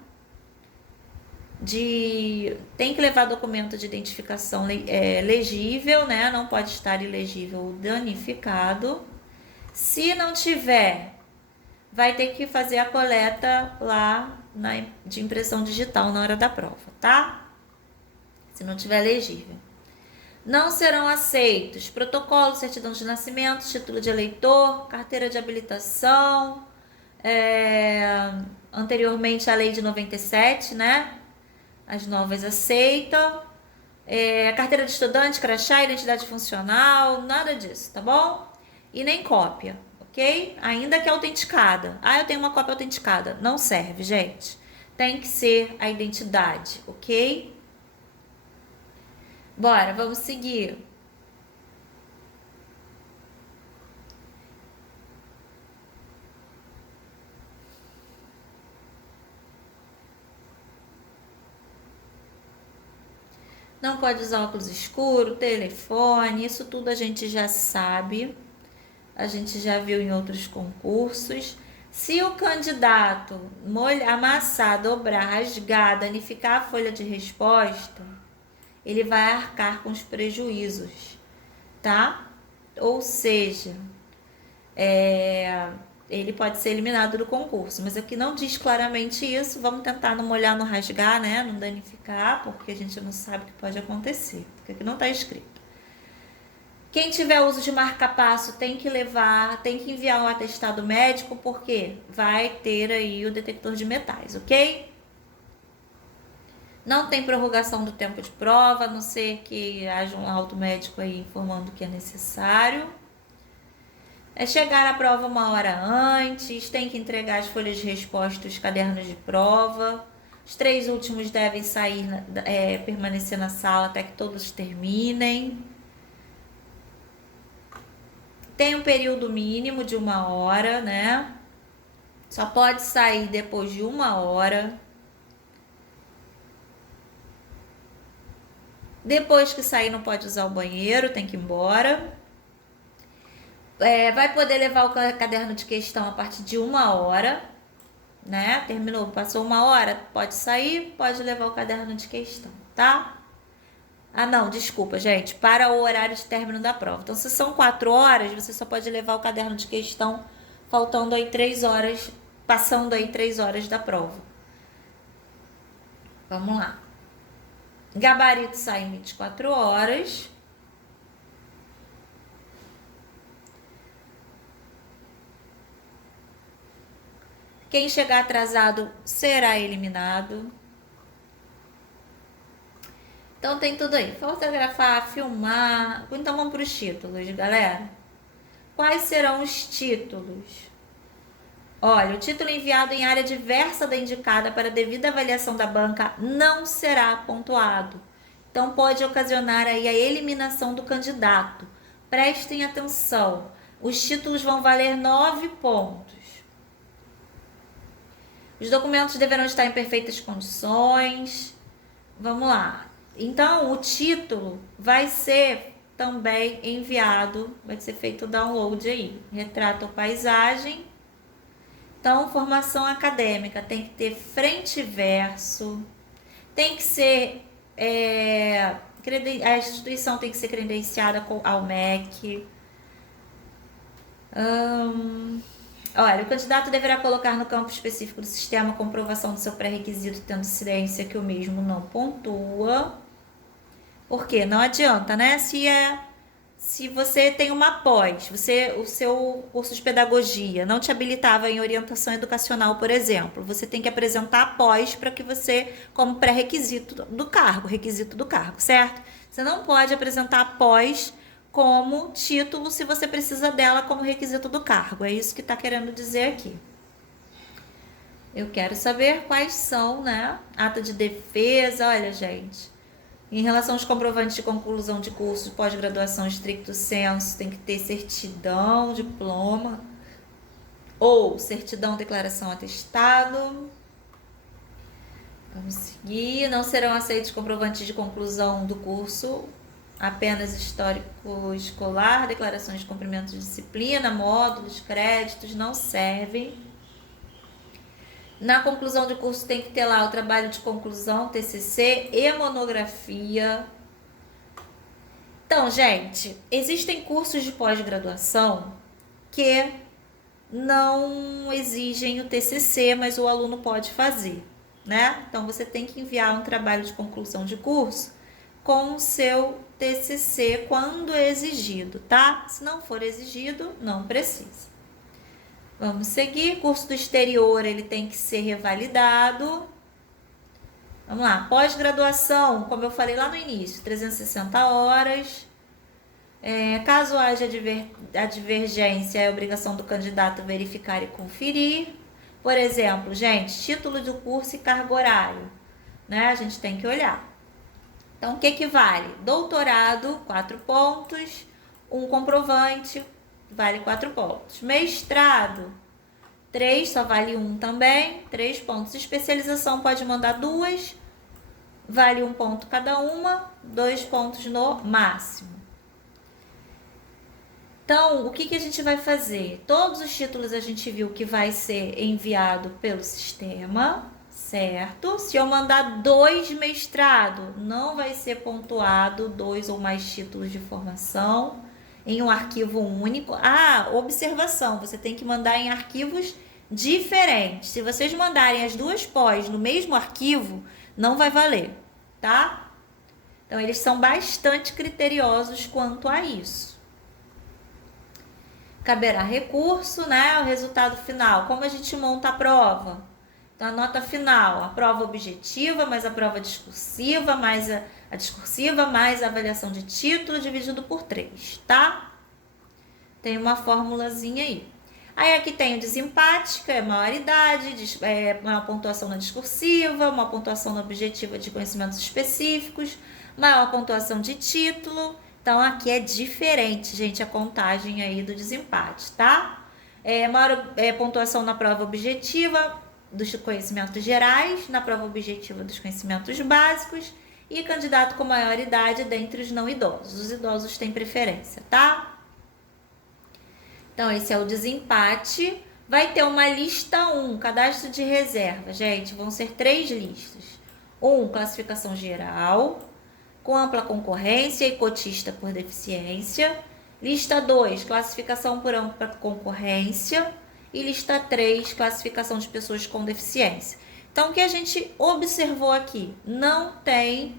tem que levar documento de identificação legível, né? Não pode estar ilegível ou danificado. Se não tiver, vai ter que fazer a coleta lá de impressão digital na hora da prova, tá? Se não tiver legível. Não serão aceitos protocolo, certidão de nascimento, título de eleitor, carteira de habilitação, anteriormente a lei de 97, né? As novas aceitam. Carteira de estudante, crachá, identidade funcional, nada disso, tá bom? E nem cópia, ok? Ainda que autenticada. Eu tenho uma cópia autenticada. Não serve, gente. Tem que ser a identidade, ok? Bora, vamos seguir. Não pode usar óculos escuros, telefone, isso tudo a gente já sabe. A gente já viu em outros concursos. Se o candidato amassar, dobrar, rasgar, danificar a folha de resposta, ele vai arcar com os prejuízos, tá? Ou seja, ele pode ser eliminado do concurso, mas aqui não diz claramente isso. Vamos tentar não molhar, não rasgar, né? Não danificar, porque a gente não sabe o que pode acontecer, porque aqui não está escrito. Quem tiver uso de marca-passo tem que enviar um atestado médico, porque vai ter aí o detector de metais, ok? Não tem prorrogação do tempo de prova, a não ser que haja um laudo médico aí informando que é necessário. Chegar à prova 1 hora antes, tem que entregar as folhas de resposta, os cadernos de prova. Os 3 últimos devem permanecer na sala até que todos terminem. Tem um período mínimo de 1 hora, né? Só pode sair depois de 1 hora. Depois que sair, não pode usar o banheiro, tem que ir embora. Vai poder levar o caderno de questão a partir de 1 hora, né? Terminou, passou 1 hora, pode sair, pode levar o caderno de questão, tá? Ah, não, desculpa, gente, para o horário de término da prova. Então, se são 4 horas, você só pode levar o caderno de questão faltando aí 3 horas, passando aí 3 horas da prova. Vamos lá. Gabarito sai em 24 horas. Quem chegar atrasado será eliminado. Então tem tudo aí. Fotografar, filmar. Então vamos para os títulos, galera. Quais serão os títulos? Olha, o título enviado em área diversa da indicada para devida avaliação da banca não será pontuado. Então pode ocasionar aí a eliminação do candidato. Prestem atenção. Os títulos vão valer 9 pontos. Os documentos deverão estar em perfeitas condições. Vamos lá. Então, o título vai ser também enviado, vai ser feito o download aí. Retrato ou paisagem. Então, formação acadêmica tem que ter frente e verso. Tem que ser... a instituição tem que ser credenciada ao MEC. Olha, o candidato deverá colocar no campo específico do sistema a comprovação do seu pré-requisito, tendo ciência que o mesmo não pontua. Porque não adianta, né? Se você tem uma pós, o seu curso de pedagogia não te habilitava em orientação educacional, por exemplo, você tem que apresentar a pós para que você, como pré-requisito do cargo, requisito do cargo, certo? Você não pode apresentar a pós como título se você precisa dela como requisito do cargo. É isso que está querendo dizer aqui. Eu quero saber quais são, né? Ata de defesa, olha, gente. Em relação aos comprovantes de conclusão de curso, pós-graduação estricto sensu, tem que ter certidão, diploma, ou certidão, declaração, atestado. Vamos seguir. Não serão aceitos comprovantes de conclusão do curso, apenas histórico escolar, declarações de cumprimento de disciplina, módulos, créditos, não servem. Na conclusão de curso tem que ter lá o trabalho de conclusão, TCC e monografia. Então, gente, existem cursos de pós-graduação que não exigem o TCC, mas o aluno pode fazer, né? Então, você tem que enviar um trabalho de conclusão de curso com o seu TCC quando exigido, tá? Se não for exigido, não precisa. Vamos seguir. Curso do exterior, ele tem que ser revalidado. Vamos lá. Pós-graduação, como eu falei lá no início, 360 horas. Caso haja divergência, é obrigação do candidato verificar e conferir. Por exemplo, gente, título do curso e cargo horário, né? A gente tem que olhar. Então, o que vale? Doutorado, 4 pontos. Um comprovante, vale 4 pontos. Mestrado, 3, só vale 1 também, 3 pontos. Especialização pode mandar 2, vale 1 ponto cada uma, 2 pontos no máximo. Então, o que a gente vai fazer? Todos os títulos a gente viu que vai ser enviado pelo sistema, certo? Se eu mandar 2 mestrado, não vai ser pontuado 2 ou mais títulos de formação em um arquivo único. Observação, você tem que mandar em arquivos diferentes. Se vocês mandarem as 2 pós no mesmo arquivo, não vai valer, tá? Então, eles são bastante criteriosos quanto a isso. Caberá recurso, né? O resultado final. Como a gente monta a prova? Então, a nota final, a prova objetiva, mais a prova discursiva, mais a discursiva, mais a avaliação de título, dividido por 3, tá? Tem uma formulazinha aí. Aí, aqui tem o desempate, que é maior idade, uma pontuação na discursiva, uma pontuação na objetiva de conhecimentos específicos, maior pontuação de título. Então, aqui é diferente, gente, a contagem aí do desempate, tá? Maior pontuação na prova objetiva dos conhecimentos gerais, na prova objetiva dos conhecimentos básicos e candidato com maior idade dentre os não idosos. Os idosos têm preferência, tá? Então, esse é o desempate. vai ter uma lista 1, cadastro de reserva, gente, vão ser 3 listas. 1, classificação geral, com ampla concorrência e cotista por deficiência. Lista 2, classificação por ampla concorrência. E lista 3, classificação de pessoas com deficiência. Então, o que a gente observou aqui? Não tem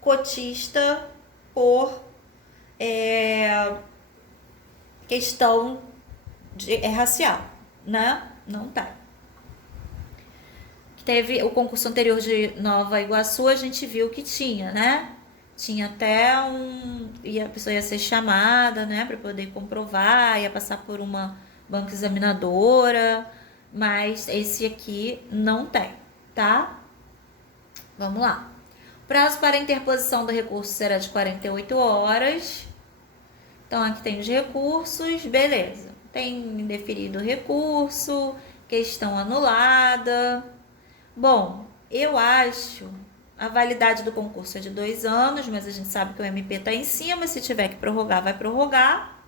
cotista por questão racial, né? Não tá. Teve o concurso anterior de Nova Iguaçu, a gente viu que tinha, né? Tinha até e a pessoa ia ser chamada, né, para poder comprovar, ia passar por uma banca examinadora, mas esse aqui não tem, tá? Vamos lá. Prazo para interposição do recurso será de 48 horas. Então, aqui tem os recursos, beleza. Tem indeferido recurso, questão anulada. Bom, eu acho a validade do concurso é de 2 anos, mas a gente sabe que o MP está em cima, se tiver que prorrogar, vai prorrogar.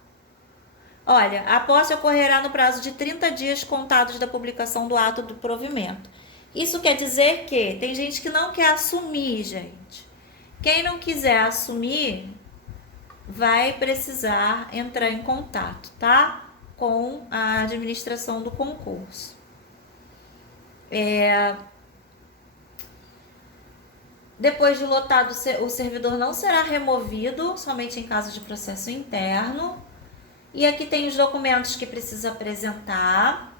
Olha, a posse ocorrerá no prazo de 30 dias contados da publicação do ato do provimento. Isso quer dizer que tem gente que não quer assumir, gente. Quem não quiser assumir vai precisar entrar em contato, tá? Com a administração do concurso. Depois de lotado, o servidor não será removido, somente em caso de processo interno. E aqui tem os documentos que precisa apresentar.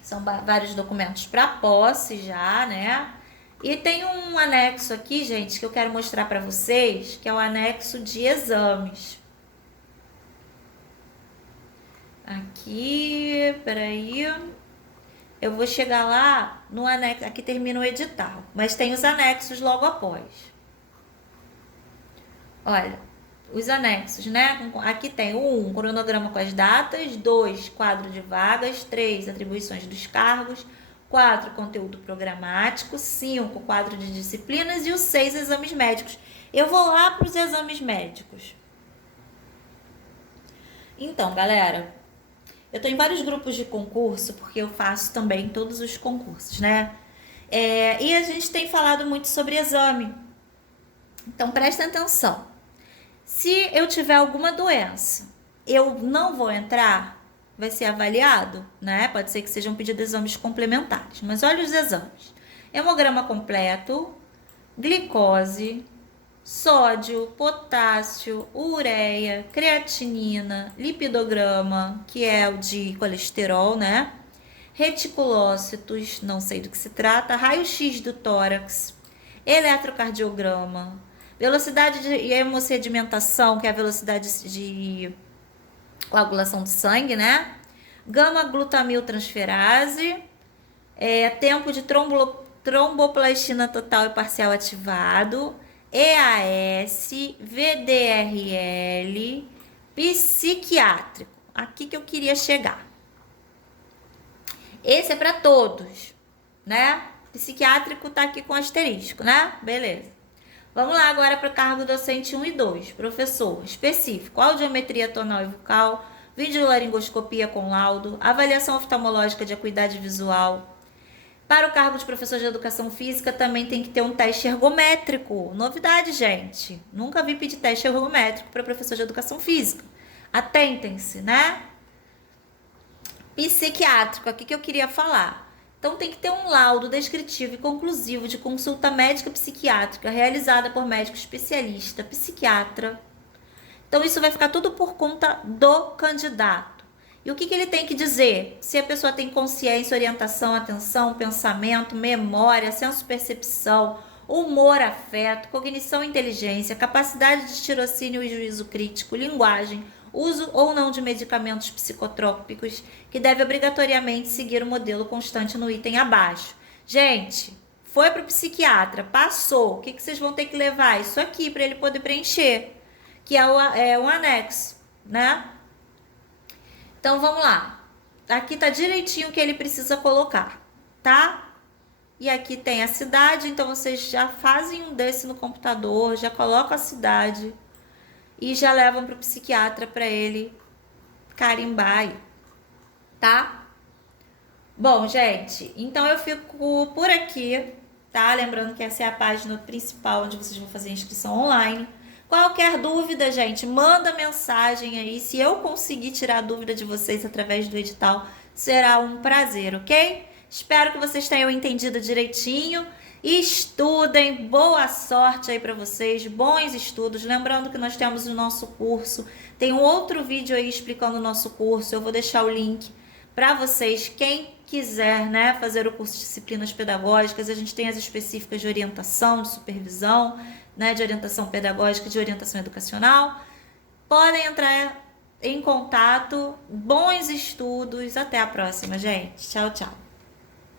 São vários documentos para posse já, né? E tem um anexo aqui, gente, que eu quero mostrar para vocês, que é o anexo de exames. Aqui, peraí. Eu vou chegar lá no anexo, aqui termina o edital, mas tem os anexos logo após. Olha, os anexos, né? Aqui tem o 1, cronograma com as datas, 2, quadro de vagas, 3, atribuições dos cargos, 4, conteúdo programático, 5, quadro de disciplinas e o 6, exames médicos. Eu vou lá para os exames médicos. Então, galera, eu estou em vários grupos de concurso, porque eu faço também todos os concursos, né? E a gente tem falado muito sobre exame. Então, prestem atenção. Se eu tiver alguma doença, eu não vou entrar, vai ser avaliado, né? Pode ser que sejam pedidos exames complementares. Mas olha os exames. Hemograma completo, glicose, sódio, potássio, ureia, creatinina, lipidograma, que é o de colesterol, né? Reticulócitos, não sei do que se trata, raio-x do tórax, eletrocardiograma, velocidade de hemossedimentação, que é a velocidade de coagulação do sangue, né? Gama-glutamiltransferase, tempo de tromboplastina total e parcial ativado, EAS, VDRL, psiquiátrico. Aqui que eu queria chegar. Esse é para todos, né? Psiquiátrico tá aqui com asterisco, né? Beleza. Vamos lá agora para o cargo docente 1 e 2. Professor específico, audiometria tonal e vocal, videolaringoscopia com laudo, avaliação oftalmológica de acuidade visual. Para o cargo de professor de educação física também tem que ter um teste ergométrico. Novidade, gente. Nunca vi pedir teste ergométrico para professor de educação física. Atentem-se, né? Psiquiátrico, aqui que eu queria falar. Então tem que ter um laudo descritivo e conclusivo de consulta médica psiquiátrica realizada por médico especialista, psiquiatra. Então isso vai ficar tudo por conta do candidato. E o que ele tem que dizer? Se a pessoa tem consciência, orientação, atenção, pensamento, memória, senso-percepção, humor, afeto, cognição e inteligência, capacidade de tirocínio e juízo crítico, linguagem, uso ou não de medicamentos psicotrópicos, que deve obrigatoriamente seguir o modelo constante no item abaixo. Gente, foi para o psiquiatra, passou, o que vocês vão ter que levar? Isso aqui para ele poder preencher, que é um anexo, né? Então, vamos lá. Aqui tá direitinho o que ele precisa colocar, tá? E aqui tem a cidade, então vocês já fazem um desse no computador, já colocam a cidade e já levam para o psiquiatra para ele carimbar aí. tá? Bom, gente, então eu fico por aqui, tá? Lembrando que essa é a página principal onde vocês vão fazer a inscrição online. Qualquer dúvida, gente, manda mensagem aí. Se eu conseguir tirar a dúvida de vocês através do edital, será um prazer, ok? Espero que vocês tenham entendido direitinho. Estudem, boa sorte aí para vocês, bons estudos. Lembrando que nós temos o nosso curso, tem um outro vídeo aí explicando o nosso curso. Eu vou deixar o link para vocês, quem quiser, né, fazer o curso de disciplinas pedagógicas. A gente tem as específicas de orientação, de supervisão, né, de orientação pedagógica, de orientação educacional. Podem entrar em contato. Bons estudos. Até a próxima, gente. Tchau, tchau.